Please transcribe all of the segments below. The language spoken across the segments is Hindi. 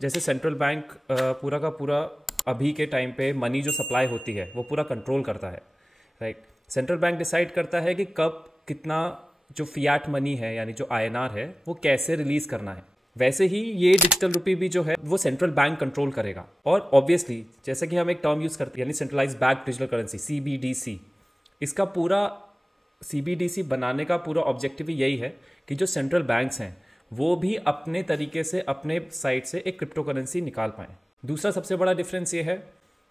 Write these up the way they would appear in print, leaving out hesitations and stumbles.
जैसे सेंट्रल बैंक पूरा का पूरा अभी के टाइम पे मनी जो सप्लाई होती है वो पूरा कंट्रोल करता है, राइट। सेंट्रल बैंक डिसाइड करता है कि कब कितना जो फियाट मनी है यानी जो आईएनआर है वो कैसे रिलीज करना है। वैसे ही ये डिजिटल रुपी भी जो है वो सेंट्रल बैंक कंट्रोल करेगा। और ऑब्वियसली जैसे कि हम एक टर्म यूज करते हैं यानी centralise backed digital currency CBDC, इसका पूरा सीबीडीसी बनाने का पूरा ऑब्जेक्टिव ही यही है कि जो सेंट्रल बैंक्स हैं वो भी अपने तरीके से अपने साइड से एक क्रिप्टो करेंसी निकाल पाएँ। दूसरा सबसे बड़ा डिफरेंस ये है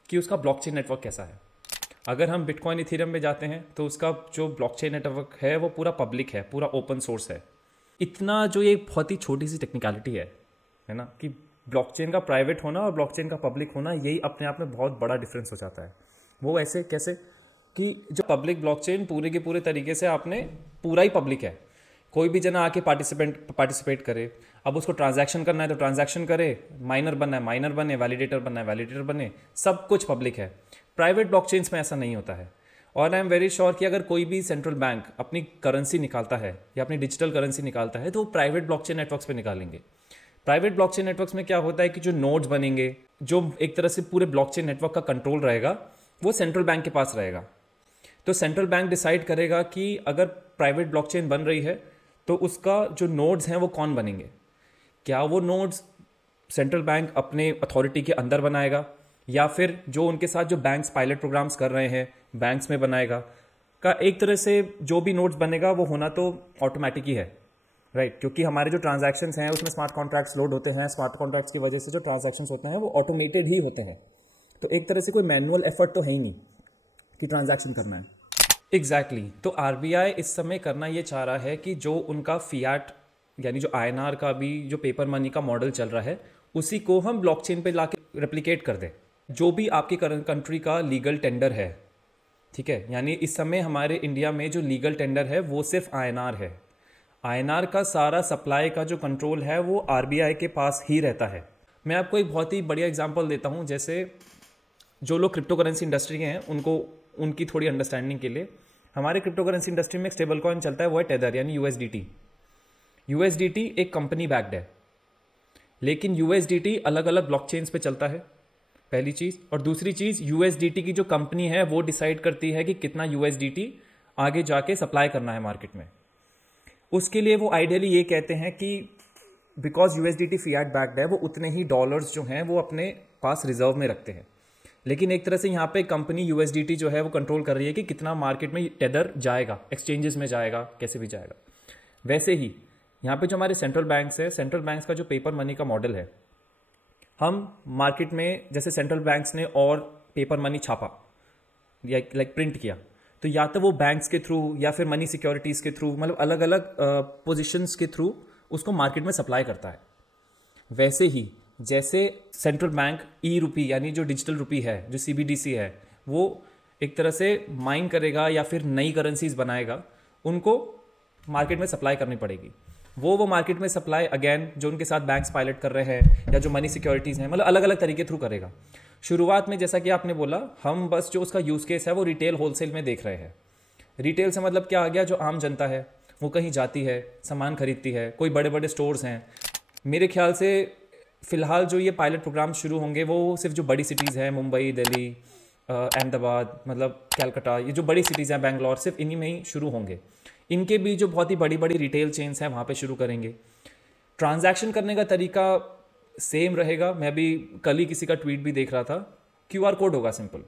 कि उसका ब्लॉकचेन नेटवर्क कैसा है। अगर हम बिटकॉइन इथेरियम में जाते हैं तो उसका जो ब्लॉकचेन नेटवर्क है वो पूरा पब्लिक है, पूरा ओपन सोर्स है। इतना जो ये बहुत ही छोटी सी टेक्निकलिटी है ना, कि ब्लॉकचेन का प्राइवेट होना और ब्लॉकचेन का पब्लिक होना, यही अपने आप में बहुत बड़ा डिफरेंस हो जाता है। वो ऐसे कैसे कि जो पब्लिक ब्लॉकचेन पूरे के पूरे तरीके से आपने पूरा ही पब्लिक है, कोई भी जना आके पार्टिसिपेट करे। अब उसको ट्रांजैक्शन करना है तो ट्रांजैक्शन करे, माइनर बनना है माइनर बने, वैलिडेटर बनना है वैलिडेटर बने, सब कुछ पब्लिक है। प्राइवेट ब्लॉकचेन्स में ऐसा नहीं होता है। और आई एम वेरी श्योर कि अगर कोई भी सेंट्रल बैंक अपनी करेंसी निकालता है या अपनी डिजिटल करेंसी निकालता है तो वो प्राइवेट ब्लॉकचेन नेटवर्क्स पे निकालेंगे। प्राइवेट ब्लॉकचेन नेटवर्क्स में क्या होता है कि जो नोड्स बनेंगे, जो एक तरह से पूरे ब्लॉकचेन नेटवर्क का कंट्रोल रहेगा वो सेंट्रल बैंक के पास रहेगा। तो सेंट्रल बैंक डिसाइड करेगा कि अगर प्राइवेट ब्लॉकचेन बन रही है तो उसका जो नोड्स हैं वो कौन बनेंगे। क्या वो नोड्स सेंट्रल बैंक अपने अथॉरिटी के अंदर बनाएगा या फिर जो उनके साथ जो बैंक्स पायलट प्रोग्राम्स कर रहे हैं बैंक्स में बनाएगा। का एक तरह से जो भी नोट्स बनेगा वो होना तो ऑटोमेटिक ही है, राइट। क्योंकि हमारे जो ट्रांजैक्शंस हैं उसमें स्मार्ट कॉन्ट्रैक्ट्स लोड होते हैं, स्मार्ट कॉन्ट्रैक्ट्स की वजह से जो ट्रांजैक्शंस होते हैं वो ऑटोमेटेड ही होते हैं। तो एक तरह से कोई मैनुअल एफर्ट तो है ही नहीं कि ट्रांजैक्शन करना है। एग्जैक्टली तो आरबीआई इस समय करना ये चाह रहा है कि जो उनका फियाट यानी जो आईएनआर का भी जो पेपर मनी का मॉडल चल रहा है उसी को हम ब्लॉकचेन पे लाके रेप्लिकेट कर दें। जो भी आपकी कंट्री का लीगल टेंडर है, ठीक है, यानी इस समय हमारे इंडिया में जो लीगल टेंडर है वो सिर्फ आईएनआर है। आईएनआर का सारा सप्लाई का जो कंट्रोल है वो आरबीआई के पास ही रहता है। मैं आपको एक बहुत ही बढ़िया एग्जांपल देता हूँ। जैसे जो लोग क्रिप्टो करेंसी इंडस्ट्री के हैं उनको उनकी थोड़ी अंडरस्टैंडिंग के लिए, हमारे क्रिप्टो करेंसी इंडस्ट्री में एक स्टेबल कॉइन चलता है वो है टेदर यानी यूएसडीटी। यूएसडीटी एक कंपनी बैक्ड है, लेकिन यूएसडीटी अलग अलग ब्लॉकचेन्स पे चलता है, पहली चीज। और दूसरी चीज, यूएसडीटी की जो कंपनी है वो डिसाइड करती है कि कितना यूएसडीटी आगे जाके सप्लाई करना है मार्केट में। उसके लिए वो आइडियली ये कहते हैं कि बिकॉज यूएसडीटी फियाट बैक्ड है वो उतने ही डॉलर्स जो हैं वो अपने पास रिजर्व में रखते हैं। लेकिन एक तरह से यहाँ पे कंपनी यूएसडीटी जो है वो कंट्रोल कर रही है कि कितना मार्केट में टेदर जाएगा, एक्सचेंजेस में जाएगा, कैसे भी जाएगा। वैसे ही यहाँ पे जो हमारे सेंट्रल बैंक्स है, सेंट्रल बैंक्स का जो पेपर मनी का मॉडल है, हम मार्केट में जैसे सेंट्रल बैंक्स ने और पेपर मनी छापा या लाइक प्रिंट किया, तो या तो वो बैंक्स के थ्रू या फिर मनी सिक्योरिटीज के थ्रू, मतलब अलग अलग पोजिशंस के थ्रू उसको मार्केट में सप्लाई करता है। वैसे ही जैसे सेंट्रल बैंक ई रुपी यानी जो डिजिटल रुपी है, जो सीबीडीसी है, वो एक तरह से माइन करेगा या फिर नई करेंसीज बनाएगा, उनको मार्केट में सप्लाई करनी पड़ेगी। वो मार्केट में सप्लाई अगेन जो उनके साथ बैंक्स पायलट कर रहे हैं या जो मनी सिक्योरिटीज़ हैं, मतलब अलग अलग तरीके थ्रू करेगा। शुरुआत में जैसा कि आपने बोला, हम बस जो उसका यूज़ केस है वो रिटेल होलसेल में देख रहे हैं। रिटेल से मतलब क्या आ गया, जो आम जनता है वो कहीं जाती है, सामान खरीदती है, कोई बड़े बड़े स्टोर्स हैं। मेरे ख्याल से फ़िलहाल जो ये पायलट प्रोग्राम शुरू होंगे वो सिर्फ जो बड़ी सिटीज़ हैं, मुंबई, दिल्ली, अहमदाबाद, मतलब कलकत्ता, ये जो बड़ी सिटीज़ हैं, बेंगलोर, सिर्फ इन्हीं में ही शुरू होंगे। इनके भी जो बहुत ही बड़ी बड़ी रिटेल चेन्स हैं वहाँ पे शुरू करेंगे। ट्रांजैक्शन करने का तरीका सेम रहेगा। मैं भी कल ही किसी का ट्वीट भी देख रहा था, क्यूआर कोड होगा सिंपल।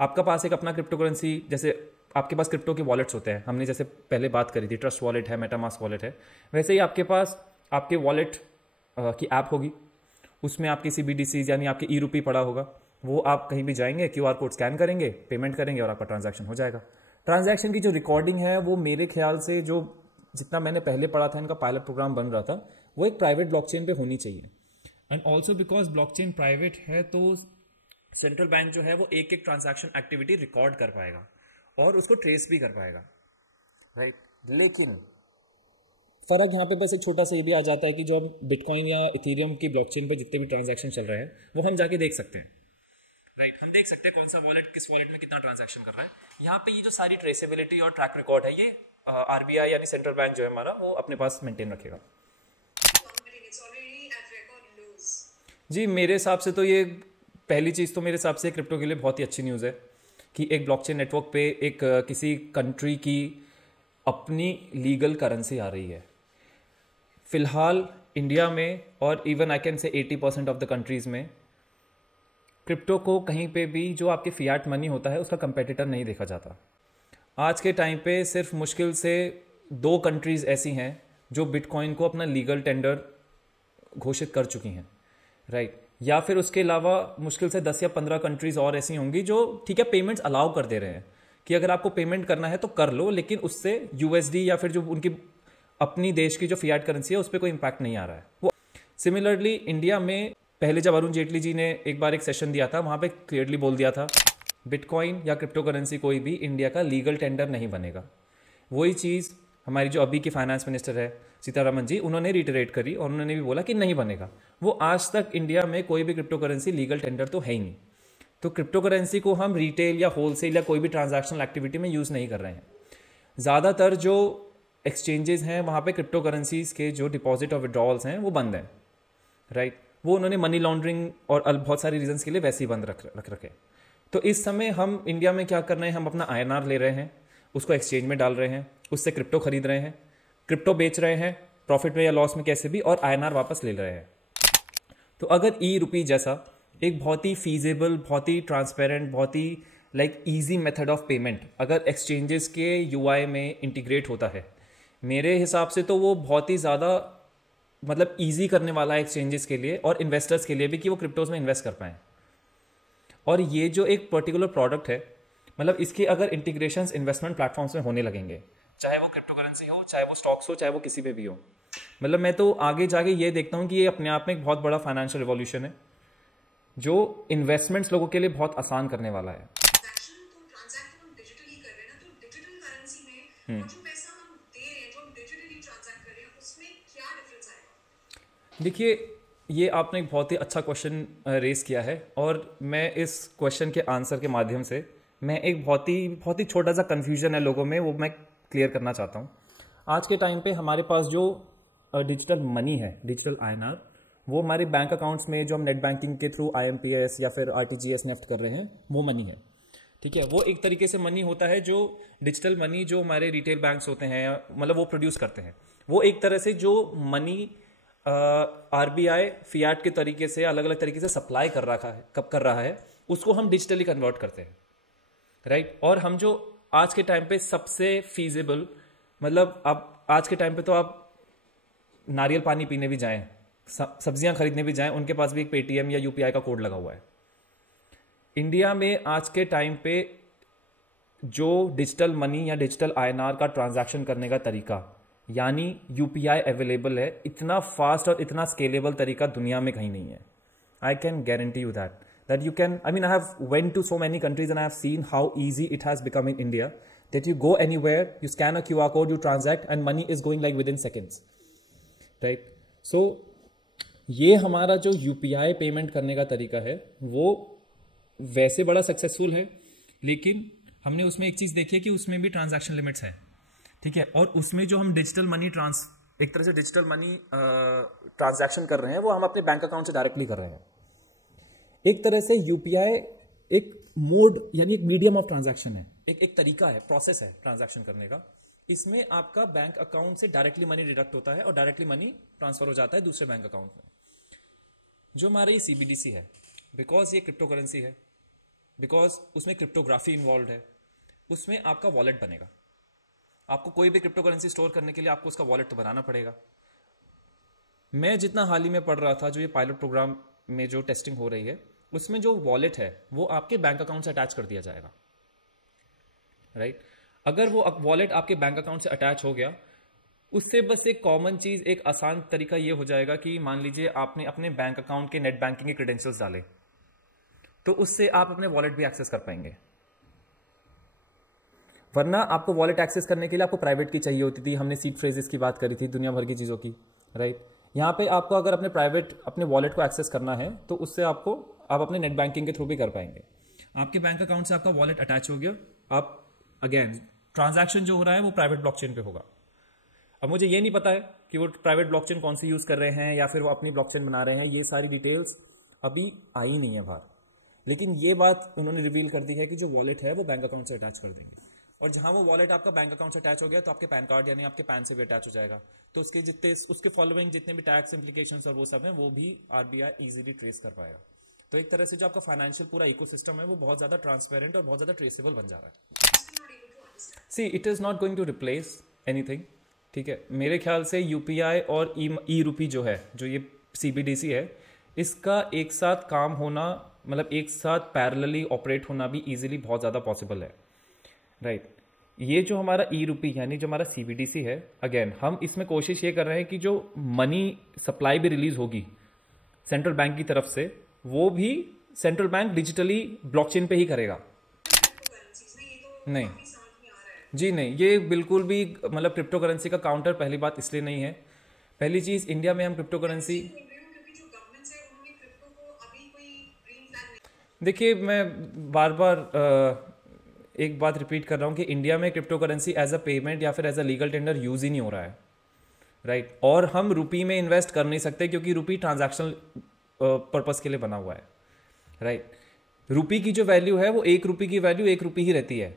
आपका पास एक अपना क्रिप्टो करेंसी, जैसे आपके पास क्रिप्टो के वॉलेट्स होते हैं, हमने जैसे पहले बात करी थी, ट्रस्ट वॉलेट है, मेटामास्क वॉलेट है, वैसे ही आपके पास आपके वॉलेट की ऐप होगी, उसमें आपकी सीबीडीसी यानी आपके ई रुपी पड़ा होगा। वो आप कहीं भी जाएंगे, क्यूआर कोड स्कैन करेंगे, पेमेंट करेंगे और आपका ट्रांजैक्शन हो जाएगा। ट्रांजैक्शन की जो रिकॉर्डिंग है वो मेरे ख्याल से जो जितना मैंने पहले पढ़ा था, इनका पायलट प्रोग्राम बन रहा था, वो एक प्राइवेट ब्लॉकचेन पे होनी चाहिए। And also because blockchain private है तो सेंट्रल बैंक जो है वो एक एक ट्रांजैक्शन एक्टिविटी रिकॉर्ड कर पाएगा और उसको ट्रेस भी कर पाएगा, राइट। लेकिन फर्क यहाँ पे बस एक छोटा सा ये भी आ जाता है कि जो अब बिटकॉइन या इथेरियम की ब्लॉकचेन पे जितने भी ट्रांजैक्शन चल रहे हैं वो हम जाके देख सकते हैं, राइट। हम देख सकते हैं कौन सा वॉलेट किस वॉलेट में कितना ट्रांजैक्शन कर रहा है। यहाँ पे ये जो सारी ट्रेसेबिलिटी और ट्रैक रिकॉर्ड है ये आरबीआई यानी सेंट्रल बैंक जो है हमारा वो अपने पास मेंटेन रखेगा। जी, मेरे हिसाब से तो ये पहली चीज़ तो मेरे हिसाब से क्रिप्टो के लिए बहुत ही अच्छी न्यूज़ है कि एक ब्लॉकचेन नेटवर्क पे एक किसी कंट्री की अपनी लीगल करेंसी आ रही है। फिलहाल इंडिया में और even I can say 80% of the countries में क्रिप्टो को कहीं पे भी जो आपके फियाट मनी होता है उसका कंपेटिटर नहीं देखा जाता। आज के टाइम पे सिर्फ मुश्किल से 2 कंट्रीज़ ऐसी हैं जो बिटकॉइन को अपना लीगल टेंडर घोषित कर चुकी हैं, राइट। या फिर उसके अलावा मुश्किल से 10 या 15 कंट्रीज़ और ऐसी होंगी जो ठीक है पेमेंट्स अलाउ कर दे रहे हैं कि अगर आपको पेमेंट करना है तो कर लो, लेकिन उससे यूएसडी या फिर जो उनकी अपनी देश की जो फियाट करेंसी है उस पर कोई इम्पैक्ट नहीं आ रहा है। वो सिमिलरली इंडिया में पहले जब अरुण जेटली जी ने एक बार एक सेशन दिया था, वहाँ पे क्लियरली बोल दिया था बिटकॉइन या क्रिप्टो करेंसी कोई भी इंडिया का लीगल टेंडर नहीं बनेगा। वही चीज़ हमारी जो अभी की फाइनेंस मिनिस्टर है सीतारमन जी, उन्होंने रिटरेट करी और उन्होंने भी बोला कि नहीं बनेगा। वो आज तक इंडिया में कोई भी क्रिप्टो करेंसी लीगल टेंडर तो है ही नहीं। तो क्रिप्टो करेंसी को हम रिटेल या होलसेल या कोई भी ट्रांजैक्शनल एक्टिविटी में यूज़ नहीं कर रहे हैं। ज़्यादातर जो एक्सचेंजेस हैं वहाँ पे क्रिप्टो करेंसीज़ के जो डिपॉजिट और विड्रॉल्स हैं वो बंद हैं, राइट। वो उन्होंने मनी लॉन्ड्रिंग और बहुत सारी रीजंस के लिए वैसे ही बंद रख रखे। तो इस समय हम इंडिया में क्या कर रहे हैं, हम अपना INR ले रहे हैं, उसको एक्सचेंज में डाल रहे हैं, उससे क्रिप्टो खरीद रहे हैं, क्रिप्टो बेच रहे हैं प्रॉफिट में या लॉस में कैसे भी, और INR वापस ले रहे हैं। तो अगर ई-रुपी जैसा एक बहुत ही फीजेबल, बहुत ही ट्रांसपेरेंट, बहुत ही like easy method of payment अगर एक्सचेंजेस के UI में इंटीग्रेट होता है, मेरे हिसाब से तो वो बहुत ही ज़्यादा मतलब ईजी करने वाला है एक्सचेंजेस के लिए और इन्वेस्टर्स के लिए भी कि वो क्रिप्टोज में इन्वेस्ट कर पाएँ। और ये जो एक पर्टिकुलर प्रोडक्ट है, मतलब इसके अगर इंटीग्रेशंस इन्वेस्टमेंट प्लेटफॉर्म्स में होने लगेंगे, चाहे वो क्रिप्टो करेंसी हो, चाहे वो स्टॉक्स हो, चाहे वो किसी पे भी हो, मतलब मैं तो आगे जाके ये देखता हूँ कि ये अपने आप में एक बहुत बड़ा फाइनेंशियल रिवॉल्यूशन है जो इन्वेस्टमेंट्स लोगों के लिए बहुत आसान करने वाला है। देखिए, ये आपने एक बहुत ही अच्छा क्वेश्चन रेस किया है और मैं इस क्वेश्चन के आंसर के माध्यम से मैं एक बहुत ही छोटा सा कन्फ्यूजन है लोगों में, वो मैं क्लियर करना चाहता हूँ। आज के टाइम पे हमारे पास जो डिजिटल मनी है, डिजिटल INR, वो हमारे बैंक अकाउंट्स में जो हम नेट बैंकिंग के थ्रू IMPS या फिर RTGS नेफ्ट कर रहे हैं वो मनी है, ठीक है। वो एक तरीके से मनी होता है जो डिजिटल मनी जो हमारे रिटेल बैंक्स होते हैं मतलब वो प्रोड्यूस करते हैं। वो एक तरह से जो मनी RBI फियाट के तरीके से अलग अलग तरीके से सप्लाई कर रहा है उसको हम डिजिटली कन्वर्ट करते हैं, राइट। और हम जो आज के टाइम पे सबसे फीजेबल, मतलब आप आज के टाइम पे तो आप नारियल पानी पीने भी जाएं, सब्जियां खरीदने भी जाएं, उनके पास भी एक पेटीएम या UPI का कोड लगा हुआ है। इंडिया में आज के टाइम पे जो डिजिटल मनी या डिजिटल INR का ट्रांजैक्शन करने का तरीका यानी UPI अवेलेबल है, इतना फास्ट और इतना स्केलेबल तरीका दुनिया में कहीं नहीं है। I can guarantee you that you can, I mean I have went to so many countries and I have seen how easy it has become in India that you go anywhere, you scan a QR code, you transact and money is going like within seconds, right. So ये हमारा जो UPI पेमेंट करने का तरीका है वो वैसे बड़ा सक्सेसफुल है, लेकिन हमने उसमें एक चीज़ देखी है कि उसमें भी ट्रांजैक्शन लिमिट्स है, ठीक है। और उसमें जो हम डिजिटल मनी एक तरह से डिजिटल मनी ट्रांजैक्शन कर रहे हैं वो हम अपने बैंक अकाउंट से डायरेक्टली कर रहे हैं। एक तरह से UPI एक मोड यानी एक मीडियम ऑफ ट्रांजैक्शन है, एक तरीका है, प्रोसेस है ट्रांजैक्शन करने का। इसमें आपका बैंक अकाउंट से डायरेक्टली मनी डिडक्ट होता है और डायरेक्टली मनी ट्रांसफर हो जाता है दूसरे बैंक अकाउंट में। जो हमारा ये CBDC है, बिकॉज ये क्रिप्टो करेंसी है, बिकॉज उसमें क्रिप्टोग्राफी इन्वॉल्व है, उसमें आपका वॉलेट बनेगा। आपको कोई भी क्रिप्टो करेंसी स्टोर करने के लिए आपको उसका वॉलेट तो बनाना पड़ेगा। मैं जितना हाल ही में पढ़ रहा था, जो ये पायलट प्रोग्राम में जो टेस्टिंग हो रही है, उसमें जो वॉलेट है वो आपके बैंक अकाउंट से अटैच कर दिया जाएगा, राइट। अगर वो वॉलेट आपके बैंक अकाउंट से अटैच हो गया, उससे बस एक कॉमन चीज, एक आसान तरीका ये हो जाएगा कि मान लीजिए आपने अपने बैंक अकाउंट के नेट बैंकिंग के क्रेडेंशियल्स डाले, तो उससे आप अपने वॉलेट भी एक्सेस कर पाएंगे। वरना आपको वॉलेट एक्सेस करने के लिए आपको प्राइवेट की चाहिए होती थी। हमने सीड फ्रेजेस की बात करी थी, दुनिया भर की चीज़ों की, राइट। यहाँ पे आपको अगर अपने वॉलेट को एक्सेस करना है तो उससे आप अपने नेट बैंकिंग के थ्रू भी कर पाएंगे। आपके बैंक अकाउंट से आपका वॉलेट अटैच हो गया, आप अगेन ट्रांजैक्शन जो हो रहा है वो प्राइवेट ब्लॉकचेन पे होगा। अब मुझे ये नहीं पता है कि वो प्राइवेट ब्लॉकचेन कौन सी यूज़ कर रहे हैं या फिर वो अपनी ब्लॉकचेन बना रहे हैं, ये सारी डिटेल्स अभी आई नहीं है बाहर, लेकिन ये बात उन्होंने रिवील कर दी है कि जो वॉलेट है वो बैंक अकाउंट से अटैच कर देंगे, और जहां वो वॉलेट आपका बैंक अकाउंट से अटैच हो गया तो आपके पैन कार्ड यानी आपके पैन से भी अटैच हो जाएगा, तो उसके फॉलोइंग जितने भी टैक्स इम्प्लीकेशंस और वो सब हैं वो भी आरबीआई इजीली ट्रेस कर पाएगा। तो एक तरह से जो आपका फाइनेंशियल पूरा इकोसिस्टम है वो बहुत ज़्यादा ट्रांसपेरेंट और बहुत ज़्यादा ट्रेसेबल बन जा रहा है। See it is not going to replace anything, ठीक है। मेरे ख्याल से यूपीआई और ई रूपी जो है, जो ये सीबीडीसी है, इसका एक साथ काम होना, मतलब एक साथ पैरेलली ऑपरेट होना भी इजीली बहुत ज़्यादा पॉसिबल है, राइट। ये जो हमारा ई रूपी यानी जो हमारा सीबीडीसी है, अगेन हम इसमें कोशिश ये कर रहे हैं कि जो मनी सप्लाई भी रिलीज होगी सेंट्रल बैंक की तरफ से, वो भी सेंट्रल बैंक डिजिटली ब्लॉकचेन पे ही करेगा। नहीं जी नहीं, ये बिल्कुल भी मतलब क्रिप्टो करेंसी का काउंटर पहली बात इसलिए नहीं है। पहली चीज़, इंडिया में हम क्रिप्टो करेंसी, देखिए मैं बार बार एक बात रिपीट कर रहा हूँ कि इंडिया में crypto currency as a payment या फिर as a legal tender use ही नहीं हो रहा है, राइट। और हम रुपी में इन्वेस्ट कर नहीं सकते क्योंकि रुपी ट्रांजैक्शनल पर्पस के लिए बना हुआ है, राइट। रुपी की जो वैल्यू है वो एक रुपी की वैल्यू एक रुपी ही रहती है,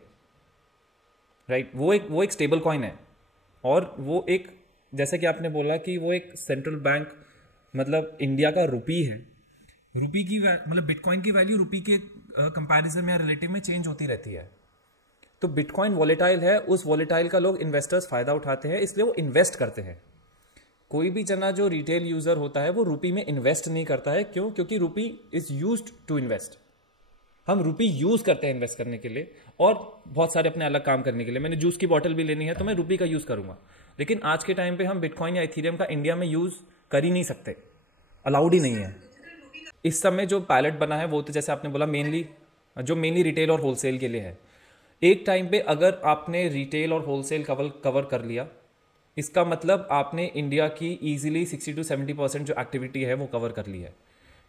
राइट। वो एक स्टेबल कॉइन है, और वो एक, जैसे कि आपने बोला कि वो एक सेंट्रल बैंक मतलब इंडिया का रुपी है। रुपी की मतलब बिटकॉइन की वैल्यू रुपी के कंपैरिजन में या रिलेटिव में चेंज होती रहती है। तो बिटकॉइन वॉलेटाइल है, उस वॉलेटाइल का लोग इन्वेस्टर्स फायदा उठाते हैं, इसलिए वो इन्वेस्ट करते हैं। कोई भी जना जो रिटेल यूजर होता है वो रुपी में इन्वेस्ट नहीं करता है। क्यों? क्योंकि rupee is used to invest. हम रुपी यूज करते हैं इन्वेस्ट करने के लिए और बहुत सारे अपने अलग काम करने के लिए। मैंने जूस की बॉटल भी लेनी है तो मैं रुपी का यूज करूंगा, लेकिन आज के टाइम पे हम बिटकॉइन या इथेरियम का इंडिया में यूज कर ही नहीं सकते, अलाउड ही नहीं है। इस समय जो पायलट बना है वो तो जैसे आपने बोला मेनली रिटेल और होलसेल के लिए है। एक टाइम पे अगर आपने रिटेल और होलसेल कवर कर लिया, इसका मतलब आपने इंडिया की इजीली 60 to 70% जो एक्टिविटी है वो कवर कर ली है।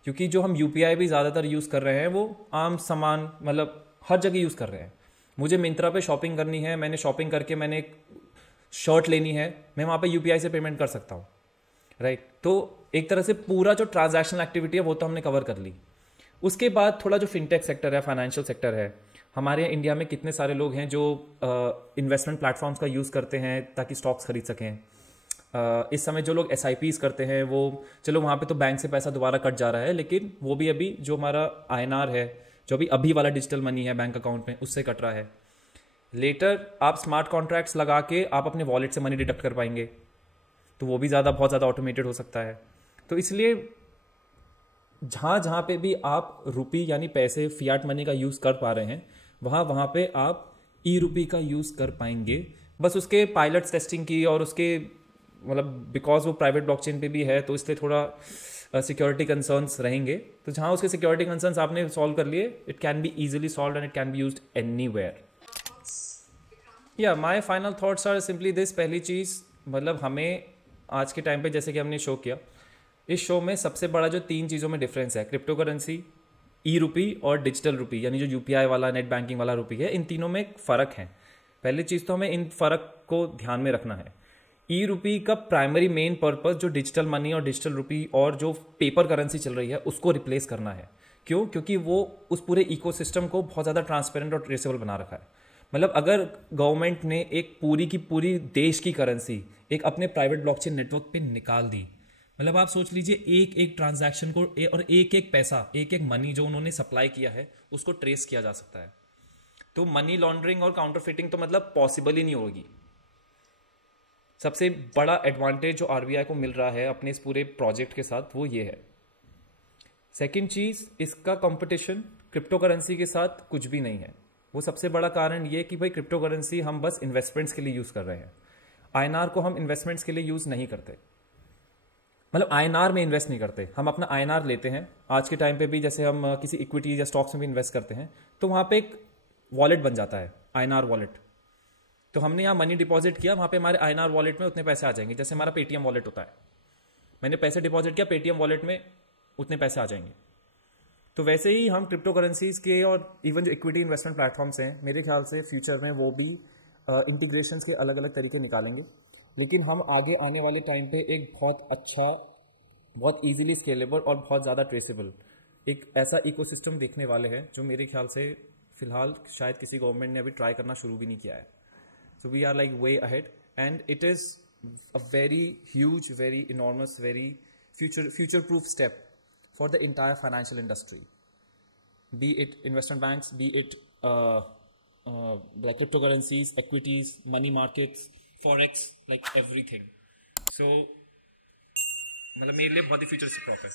क्योंकि जो हम यूपीआई भी ज़्यादातर यूज़ कर रहे हैं वो आम सामान मतलब हर जगह यूज़ कर रहे हैं। मुझे मिंत्रा पे शॉपिंग करनी है, मैंने शॉपिंग करके मैंने एक शर्ट लेनी है, मैं वहाँ पे यूपीआई से पेमेंट कर सकता हूँ, राइट। तो एक तरह से पूरा जो ट्रांजैक्शनल एक्टिविटी है वो तो हमने कवर कर ली। उसके बाद थोड़ा जो फिनटेक सेक्टर है, फाइनेंशियल सेक्टर है, हमारे यहाँ इंडिया में कितने सारे लोग हैं जो इन्वेस्टमेंट प्लेटफॉर्म्स का यूज़ करते हैं ताकि स्टॉक्स खरीद सकें। इस समय जो लोग SIPs करते हैं वो चलो वहाँ पे तो बैंक से पैसा दोबारा कट जा रहा है, लेकिन वो भी अभी जो हमारा INR है, जो अभी वाला डिजिटल मनी है बैंक अकाउंट में, उससे कट रहा है। लेटर आप स्मार्ट कॉन्ट्रैक्ट्स लगा के आप अपने वॉलेट से मनी डिडक्ट कर पाएंगे, तो वो भी बहुत ज़्यादा ऑटोमेटेड हो सकता है। तो इसलिए जहाँ पे भी आप रुपी यानी पैसे फियाट मनी का यूज़ कर पा रहे हैं, वहाँ पे आप ई रुपी का यूज़ कर पाएंगे। बस उसके पायलट टेस्टिंग की और उसके मतलब बिकॉज वो प्राइवेट ब्लॉकचेन पे भी है तो इसलिए थोड़ा सिक्योरिटी कंसर्न्स रहेंगे। तो जहाँ उसके सिक्योरिटी कंसर्न्स आपने सॉल्व कर लिए, it can be easily solve and it can be used anywhere. या my final thoughts are simply this. पहली चीज़ मतलब हमें आज के टाइम पे जैसे कि हमने शो किया, इस शो में सबसे बड़ा जो 3 चीज़ों में डिफरेंस है, क्रिप्टो करेंसी, ई रुपी और डिजिटल रुपी यानी जो यूपीआई वाला नेट बैंकिंग वाला रुपी है, इन तीनों में फ़र्क है। पहली चीज़ तो हमें इन फ़र्क को ध्यान में रखना है। ई रुपी का प्राइमरी मेन पर्पस जो डिजिटल मनी और डिजिटल रुपी और जो पेपर करेंसी चल रही है उसको रिप्लेस करना है। क्यों? क्योंकि वो उस पूरे इकोसिस्टम को बहुत ज़्यादा ट्रांसपेरेंट और ट्रेसेबल बना रखा है। मतलब अगर गवर्नमेंट ने एक पूरी की पूरी देश की करेंसी एक अपने प्राइवेट ब्लॉकचेन नेटवर्क पे निकाल दी, मतलब आप सोच लीजिए एक एक ट्रांजैक्शन को और एक एक पैसा, एक एक मनी जो उन्होंने सप्लाई किया है उसको ट्रेस किया जा सकता है। तो मनी लॉन्ड्रिंग और काउंटरफिटिंग तो मतलब पॉसिबल ही नहीं होगी। सबसे बड़ा एडवांटेज जो आरबीआई को मिल रहा है अपने इस पूरे प्रोजेक्ट के साथ वो ये है। सेकंड चीज़, इसका कंपटीशन क्रिप्टो करेंसी के साथ कुछ भी नहीं है। वो सबसे बड़ा कारण ये कि भाई क्रिप्टो करेंसी हम बस इन्वेस्टमेंट्स के लिए यूज़ कर रहे हैं, INR को हम इन्वेस्टमेंट्स के लिए यूज़ नहीं करते। मतलब INR में इन्वेस्ट नहीं करते, हम अपना INR लेते हैं। आज के टाइम पे भी जैसे हम किसी इक्विटी या स्टॉक्स में भी इन्वेस्ट करते हैं तो वहाँ पे एक वॉलेट बन जाता है, INR वॉलेट। तो हमने यहाँ मनी डिपॉजिट किया, वहाँ पे हमारे INR वॉलेट में उतने पैसे आ जाएंगे, जैसे हमारा पेटीएम वॉलेट होता है। मैंने पैसे डिपॉजिट किया, पेटीएम वॉलेट में उतने पैसे आ जाएंगे। तो वैसे ही हम क्रिप्टो करेंसीज के और इवन जो इक्विटी इन्वेस्टमेंट प्लेटफॉर्म्स हैं, मेरे ख्याल से फ्यूचर में वो भी इंटीग्रेशंस के अलग अलग तरीके निकालेंगे। लेकिन हम आगे आने वाले टाइम पे एक बहुत अच्छा, बहुत इजीली स्केलेबल और बहुत ज़्यादा ट्रेसेबल एक ऐसा इकोसिस्टम देखने वाले हैं जो मेरे ख्याल से फिलहाल शायद किसी गवर्नमेंट ने अभी ट्राई करना शुरू भी नहीं किया है. So we are like way ahead and it is a very huge, very enormous, very future proof step for the entire financial industry, be it investment banks, be it like cryptocurrencies, equities, money markets, forex, like everything. So मतलब मेरे लिए बहुत ही future proof है.